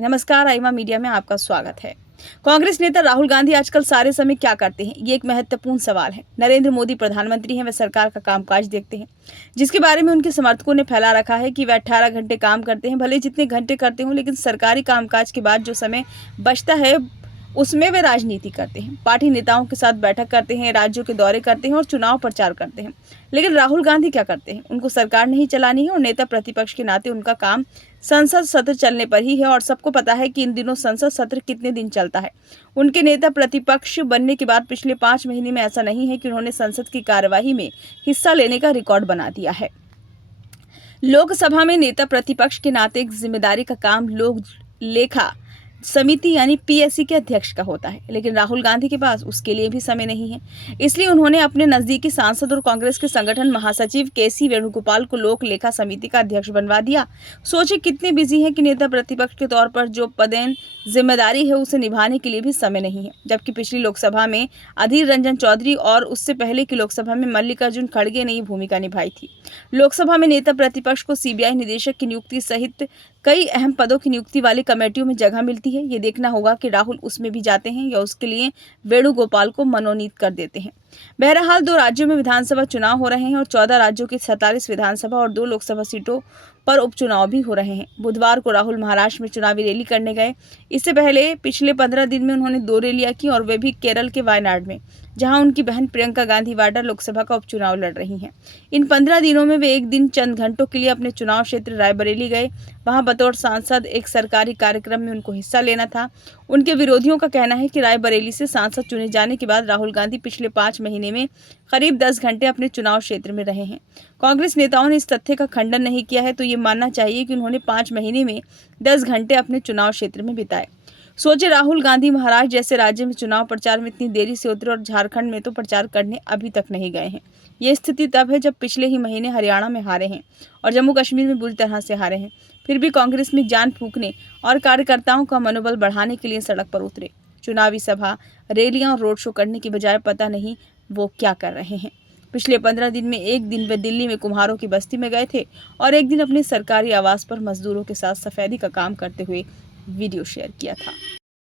नमस्कार, आईमा मीडिया में आपका स्वागत है। कांग्रेस नेता राहुल गांधी आजकल सारे समय क्या करते हैं, ये एक महत्वपूर्ण सवाल है। नरेंद्र मोदी प्रधानमंत्री हैं, वे सरकार का कामकाज देखते हैं, जिसके बारे में उनके समर्थकों ने फैला रखा है कि वे 18 घंटे काम करते हैं। भले जितने घंटे करते हों, लेकिन सरकारी कामकाज के बाद जो समय बचता है उसमें वे राजनीति करते हैं, पार्टी नेताओं के साथ बैठक करते हैं, राज्यों के दौरे करते हैं और चुनाव प्रचार करते हैं। लेकिन राहुल गांधी क्या करते हैं? उनको सरकार नहीं चलानी है और नेता प्रतिपक्ष के नाते उनका काम संसद सत्र चलने पर ही है। और सबको पता है कि इन दिनों संसद सत्र कितने दिन चलता है। उनके नेता प्रतिपक्ष बनने के बाद पिछले 5 महीने में ऐसा नहीं है कि उन्होंने संसद की कार्यवाही में हिस्सा लेने का रिकॉर्ड बना दिया है। लोकसभा में नेता प्रतिपक्ष के नाते एक जिम्मेदारी का काम लोक लेखा समिति यानी पीएससी के अध्यक्ष का होता है, लेकिन राहुल गांधी के पास उसके लिए भी समय नहीं है। इसलिए उन्होंने अपने नजदीकी सांसद और कांग्रेस के संगठन महासचिव केसी वेणुगोपाल को लोक लेखा समिति का अध्यक्ष बनवा दिया। सोचिए कितने बिजी हैं कि नेता प्रतिपक्ष के तौर पर जो पदेन जिम्मेदारी है उसे निभाने के लिए भी समय नहीं है। जबकि पिछली लोकसभा में अधीर रंजन चौधरी और उससे पहले की लोकसभा में मल्लिकार्जुन खड़गे ने ये भूमिका निभाई थी। लोकसभा में नेता प्रतिपक्ष को सीबीआई निदेशक की नियुक्ति सहित कई अहम पदों की नियुक्ति वाली कमेटियों में जगह मिलती है। ये देखना होगा कि राहुल उसमें भी जाते हैं या उसके लिए वेणुगोपाल को मनोनीत कर देते हैं। बहरहाल 2 राज्यों में विधानसभा चुनाव हो रहे हैं और 14 राज्यों की 47 विधानसभा और 2 लोकसभा सीटों पर उपचुनाव भी हो रहे हैं। बुधवार को राहुल महाराष्ट्र में चुनावी रैली करने गए। इससे पहले पिछले 15 दिन में उन्होंने 2 रैलियां की और वे भी केरल के वायनाड में, जहां उनकी बहन प्रियंका गांधी वाड्रा लोकसभा का उपचुनाव लड़ रही हैं। इन 15 दिनों में वे एक दिन चंद घंटों के लिए अपने चुनाव क्षेत्र रायबरेली गए। वहां बतौर सांसद एक सरकारी कार्यक्रम में उनको हिस्सा लेना था। उनके विरोधियों का कहना है कि रायबरेली से सांसद चुने जाने के बाद राहुल गांधी पिछले 5 महीने में करीब 10 घंटे अपने चुनाव क्षेत्र में रहे हैं। कांग्रेस नेताओं ने इस तथ्य का खंडन नहीं किया है, तो ये मानना चाहिए कि उन्होंने 5 महीने में 10 घंटे अपने चुनाव क्षेत्र में बिताए। सोचे राहुल गांधी महाराष्ट्र जैसे राज्य में चुनाव प्रचार में इतनी देरी से उतरे और झारखंड में तो प्रचार करने अभी तक नहीं गए हैं। ये स्थिति तब है जब पिछले ही महीने हरियाणा में हारे हैं और जम्मू कश्मीर में बुरी तरह से हारे हैं। फिर भी कांग्रेस में जान फूंकने और कार्यकर्ताओं का मनोबल बढ़ाने के लिए सड़क पर उतरे। चुनावी सभा, रैलियां और रोड शो करने की बजाय पता नहीं वो क्या कर रहे हैं। पिछले 15 दिन में एक दिन वे दिल्ली में कुम्हारों की बस्ती में गए थे और एक दिन अपने सरकारी आवास पर मजदूरों के साथ सफेदी का काम करते हुए वीडियो शेयर किया था।